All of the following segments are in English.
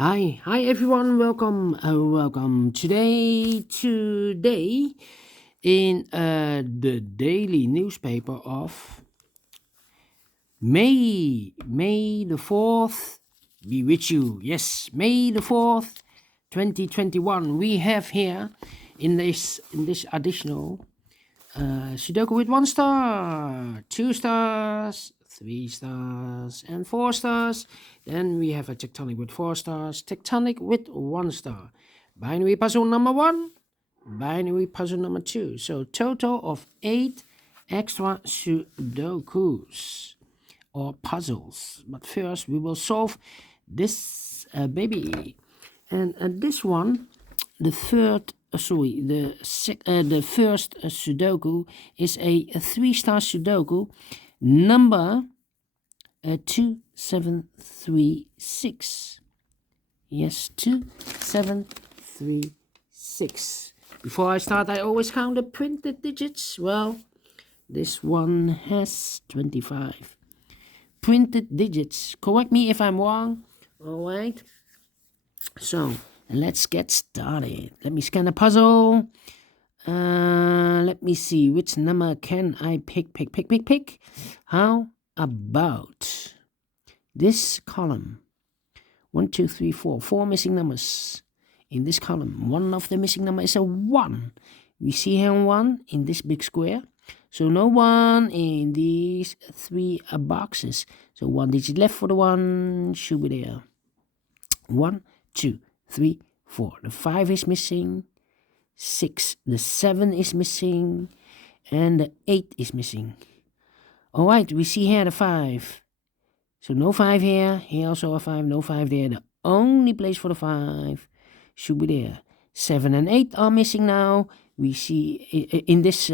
Hi everyone. Welcome. Today in the daily newspaper of May the 4th. Be with you. Yes, May the 4th, 2021. We have here in this additional Sudoku with 1 star, 2 stars, 3 stars, and 4 stars. Then we have a tectonic with 4 stars, tectonic with 1 star, binary puzzle number 1, binary puzzle number 2. So total of 8 extra Sudokus or puzzles. But first we will solve this baby, and this one, the first Sudoku is a 3-star Sudoku number 2736. Yes, 2736. Before I start, I always count the printed digits. Well, this one has 25 printed digits. Correct me if I'm wrong. All right. So let's get started. Let me scan the puzzle. Let me see, which number can I pick? How about this column? 1, 2, 3, 4. 4 missing numbers in this column. One of the missing number is a 1. We see here 1 in this big square. So no 1 in these 3 boxes. So 1 digit left for the 1 should be there. 1, 2, 3, 4. The 5 is missing. 6. The 7 is missing. And the 8 is missing. Alright, we see here the 5. So no 5 here. Here also a 5. No 5 there. The only place for the 5 should be there. 7 and 8 are missing now. We see in this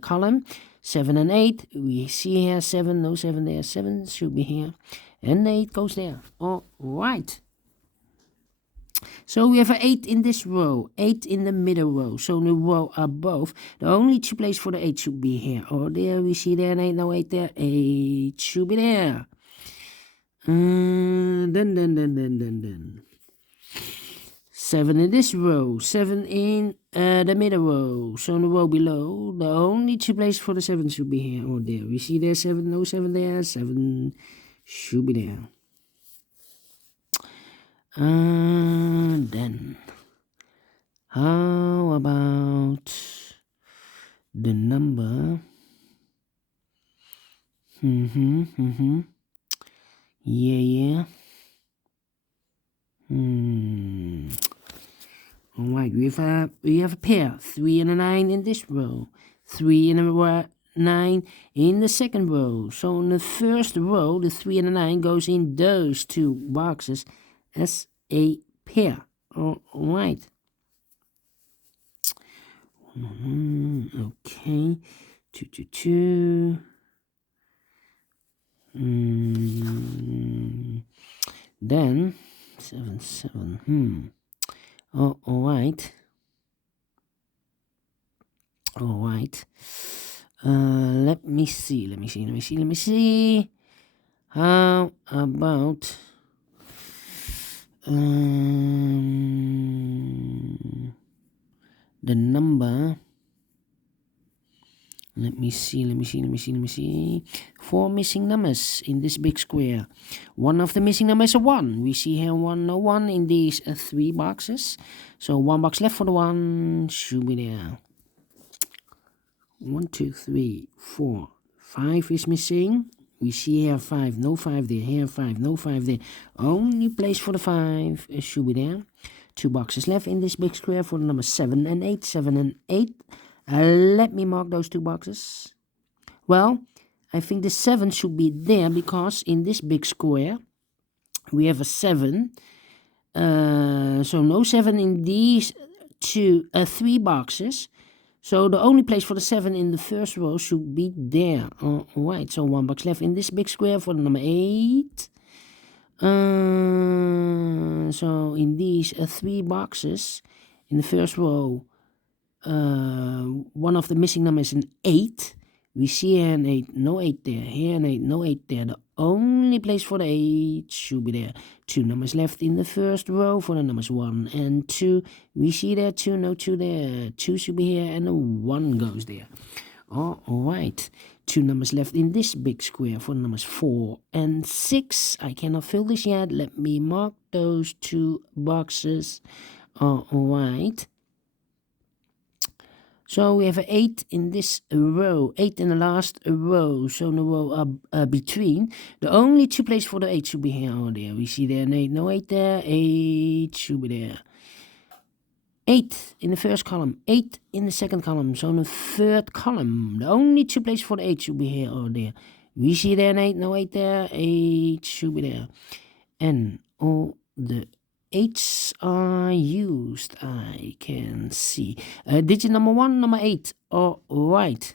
column 7 and 8. We see here 7. No 7 there. 7 should be here. And 8 goes there. Alright. So we have an 8 in this row, 8 in the middle row. So in the row above, the only 2 places for the 8 should be here. Or there, we see there an 8, no 8 there. 8 should be there. Then. 7 in this row, 7 in the middle row. So in the row below, the only 2 places for the 7 should be here. Or there, we see there 7, no 7 there. 7 should be there. Then how about the number? Yeah. Alright, we have a pair, 3 and a 9 in this row, 3 and a 9 in the second row. So in the first row, the 3 and the 9 goes in those 2 boxes as a pair. Alright. Okay. 2, 2, 2. Then 7, 7. Alright. Let me see. How about the number? Let me see. 4 missing numbers in this big square. One of the missing numbers is a 1. We see here 1, no 1 in these 3 boxes. So 1 box left for the 1 should be there. 1, 2, 3, 4. 5 is missing. We see here 5, no 5 there. Here 5, no 5 there. Only place for the 5 should be there. 2 boxes left in this big square for the number 7 and 8. 7 and 8. Let me mark those 2 boxes. Well, I think the 7 should be there because in this big square we have a 7. So no 7 in these 3 boxes. So the only place for the 7 in the first row should be there. Alright, so 1 box left in this big square for the number 8. So in these 3 boxes, in the first row, one of the missing numbers is an 8. We see here an 8, no 8 there. Here an 8, no 8 there. The only place for the 8 should be there. 2 numbers left in the first row for the numbers 1 and 2. We see there 2, no 2 there. 2 should be here and a 1 goes there. Alright. 2 numbers left in this big square for the numbers 4 and 6. I cannot fill this yet. Let me mark those 2 boxes. Alright. So we have an 8 in this row, 8 in the last row, so in the row between. The only 2 places for the 8 should be here or there. We see there an 8, no 8 there, 8 should be there. 8 in the first column, 8 in the second column, so in the third column. The only 2 places for the 8 should be here or there. We see there an 8, no 8 there, 8 should be there. And all the 8s are used, I can see. Digit number 1, number 8. Alright.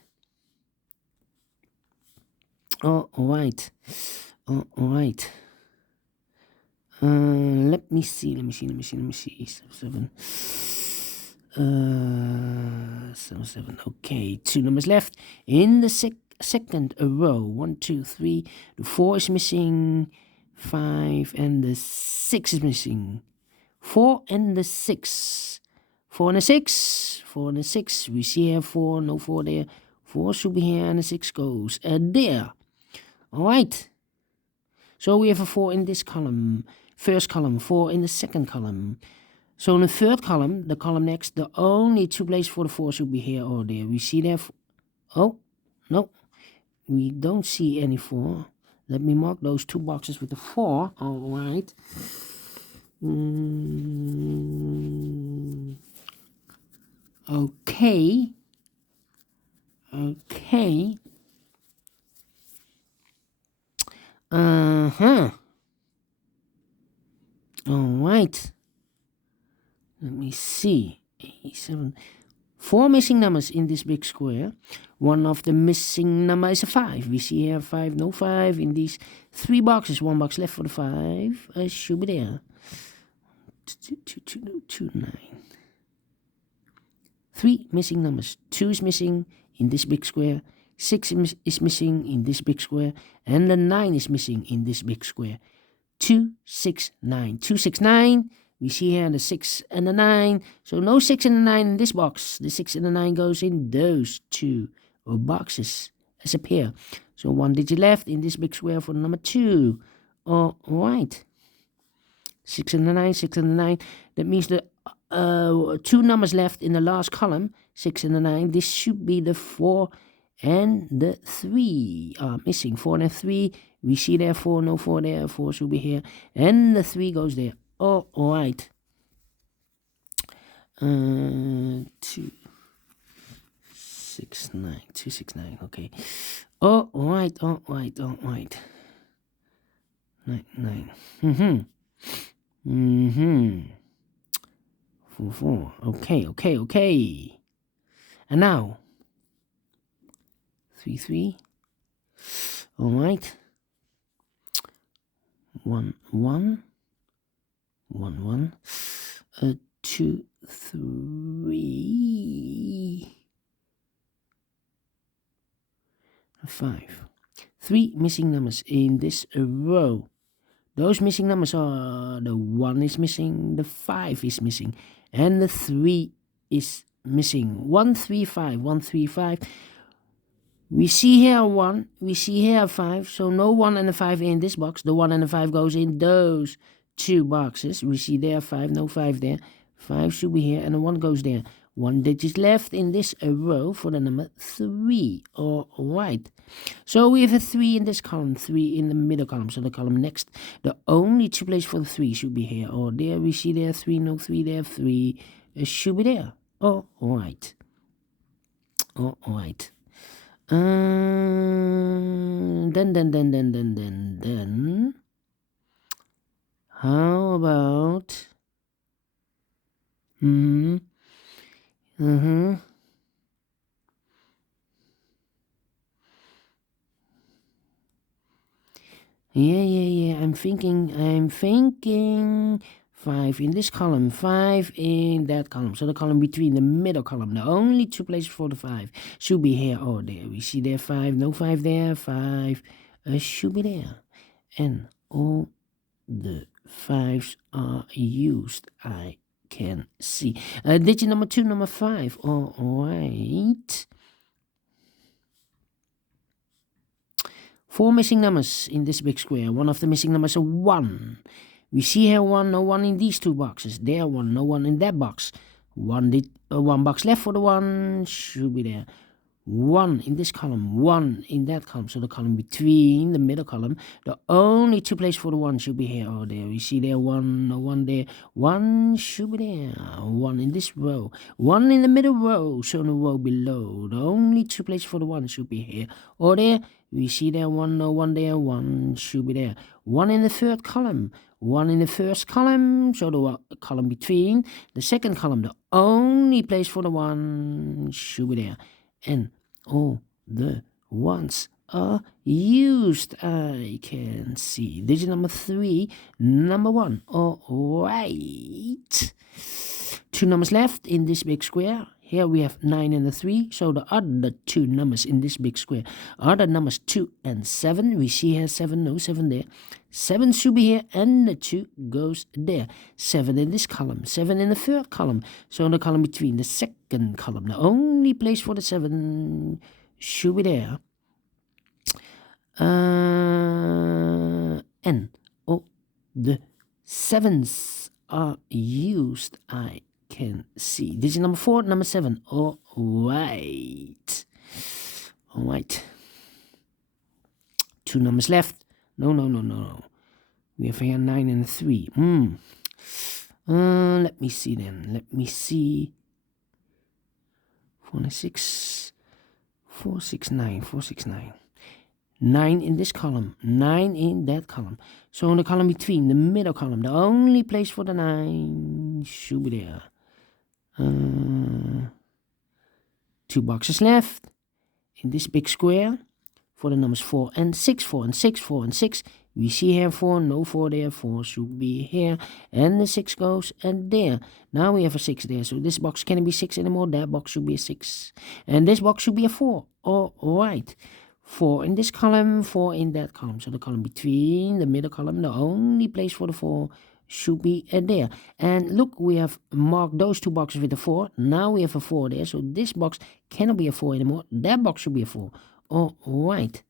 Alright. Alright. Let me see. 7. 7. Okay, 2 numbers left in the second row. 1, 2, 3. The 4 is missing. 5 and the 6 is missing. 4 and the 6. 4 and the 6. 4 and the 6. We see here 4, no 4 there. 4 should be here and the 6 goes there. Alright. So we have a 4 in this column. First column. 4 in the second column. So in the third column, the column next, the only 2 places for the 4 should be here or there. We see there. Oh, no. We don't see any 4. Let me mark those 2 boxes with the 4. Alright. Okay. Okay. Alright. Let me see. 7. 4 missing numbers in this big square. One of the missing number is a 5. We see here 5, no 5 in these 3 boxes. 1 box left for the 5. Should be there. 2, 9. 3 missing numbers. 2 is missing in this big square. 6 is missing in this big square. And the 9 is missing in this big square. 2, 6, 9. 2, 6, 9. We see here the 6 and the 9. So no 6 and the 9 in this box. The 6 and the 9 goes in those 2 boxes as a pair. So 1 digit left in this big square for number 2. Alright. 6 and the 9, 6 and the 9. That means the 2 numbers left in the last column. 6 and the 9. This should be the 4 and the 3 are missing. 4 and 3. We see there 4, no 4 there. 4 should be here. And the 3 goes there. Alright. 2, 6, 9. 2, 6, 9. Okay. Alright. 9. 4. Okay. And now 3. Alright. 1. 2, 3. 5. 3 missing numbers in this row. Those missing numbers are the 1 is missing, the 5 is missing, and the 3 is missing. 1, 3, 5. 1, 3, 5. We see here 1, we see here 5, so no 1 and a 5 in this box. The 1 and the 5 goes in those 2 boxes. We see there 5, no 5 there. 5 should be here and the 1 goes there. 1 digit left in this row for the number 3. Alright. So we have a 3 in this column, 3 in the middle column. So the column next, the only 2 places for the 3 should be here or there. We see there 3, no 3 there, 3 should be there. Alright. Alright. Then. How about? Yeah. I'm thinking. 5 in this column, 5 in that column. So the column between the middle column, the only two places for the 5 should be here or there. We see there 5, no 5 there, 5 should be there. And all the 5s are used, I can see. Digit number 2, number 5, all right. 4 missing numbers in this big square. One of the missing numbers is 1. We see here 1, no 1 in these two boxes. There 1, no 1 in that box. One box left for the 1 should be there. 1 in this column, 1 in that column. So the column between the middle column, the only two places for the 1 should be here or there. We see there 1, no 1 there. 1 should be there. 1 in this row. 1 in the middle row. So in the row below, the only two places for the 1 should be here or there. We see there 1, no 1 there. 1 should be there. 1 in the third column. 1 in the first column, so the column between the second column, the only place for the 1 should be there. And all the 1s are used, I can see. Digit number 3, number 1. All right. 2 numbers left in this big square. Here we have 9 and the 3, so the other 2 numbers in this big square are the numbers 2 and 7. We see here 7, no 7 there. 7 should be here, and the 2 goes there. 7 in this column, 7 in the third column. So in the column between the second column, the only place for the 7 should be there. And all the 7s are used, I can see. Digit number 4, number 7. All right. All right. 2 numbers left. No. We have here 9 and 3. Let me see then. Let me see. 4 and 6. 4, 6, 9. 4, 6, 9. 9 in this column. 9 in that column. So in the column between, the middle column, the only place for the 9 should be there. 2 boxes left in this big square for the numbers 4 and 6, 4 and 6, 4 and 6. We see here 4, no 4 there, 4 should be here, and the 6 goes and there. Now we have a 6 there, so this box can't be 6 anymore, that box should be a 6. And this box should be a 4, all right. 4 in this column, 4 in that column. So the column between the middle column, the only place for the 4 should be there. And look, we have marked those 2 boxes with a 4. Now we have a 4 there, so this box cannot be a 4 anymore. That box should be a 4. All right.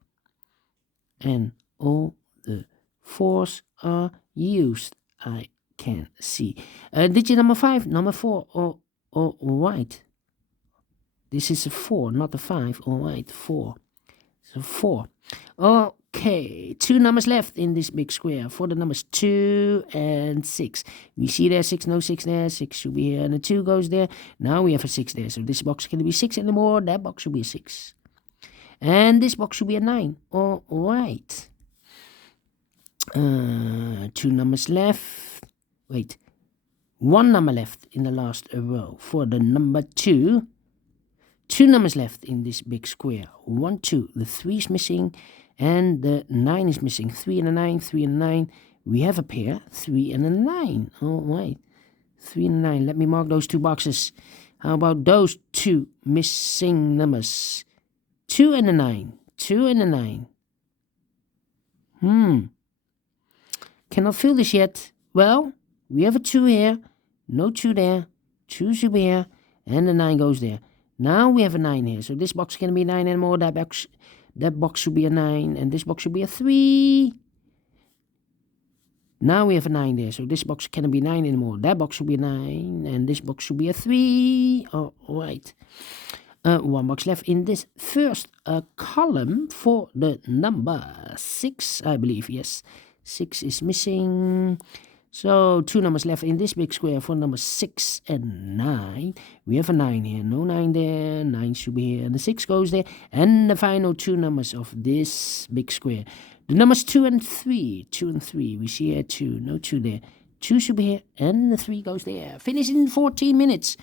And all the 4s are used, I can see. Digit number 5, number 4. All right. This is a 4, not a 5. All right, 4. So 4. Okay, 2 numbers left in this big square for the numbers 2 and 6. We see there 6, no 6 there, 6 should be here, and the 2 goes there. Now we have a 6 there, so this box can't be 6 anymore, that box should be a 6. And this box should be a 9. All right. 2 numbers left. Wait. 1 number left in the last row for the number 2. 2 numbers left in this big square. 1, 2. The 3 is missing and the 9 is missing. 3 and a 9, 3 and a 9. We have a pair. 3 and a 9. All right. 3 and a 9. Let me mark those 2 boxes. How about those 2 missing numbers? 2 and a 9. 2 and a 9. Cannot fill this yet. Well, we have a 2 here. No 2 there. 2 should be here. And the 9 goes there. Now we have a 9 here. So this box can be 9 anymore. That box should be a 9. And this box should be a 3. Now we have a 9 there. So this box cannot be 9 anymore. That box should be a 9. And this box should be a 3. All right. 1 box left in this first column for the number 6, I believe. Yes, 6 is missing. So 2 numbers left in this big square for number 6 and 9. We have a 9 here. No 9 there. 9 should be here. And the 6 goes there. And the final 2 numbers of this big square. The numbers 2 and 3. 2 and 3. We see here 2. No 2 there. 2 should be here. And the 3 goes there. Finish in 14 minutes.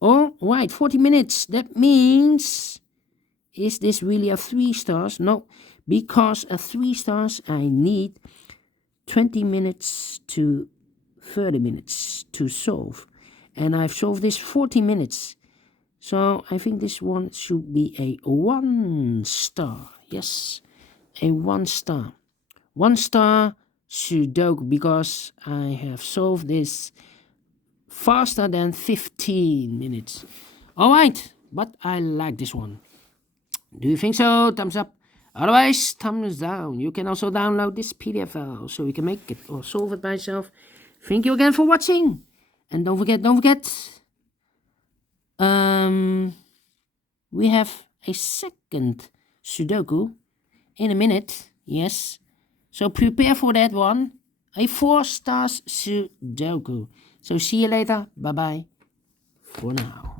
All right, 40 minutes. That means, is this really a 3 stars? No, because a 3 stars, I need 20 minutes to 30 minutes to solve. And I've solved this 40 minutes. So I think this one should be a 1 star. Yes, a 1 star. 1 star Sudoku because I have solved this faster than 15 minutes. Alright, but I like this one. Do you think so? Thumbs up. Otherwise, thumbs down. You can also download this PDF file so you can make it or solve it by yourself. Thank you again for watching. And don't forget, we have a second Sudoku in a minute. Yes. So prepare for that one. A 4 stars Sudoku. So see you later. Bye bye. For now.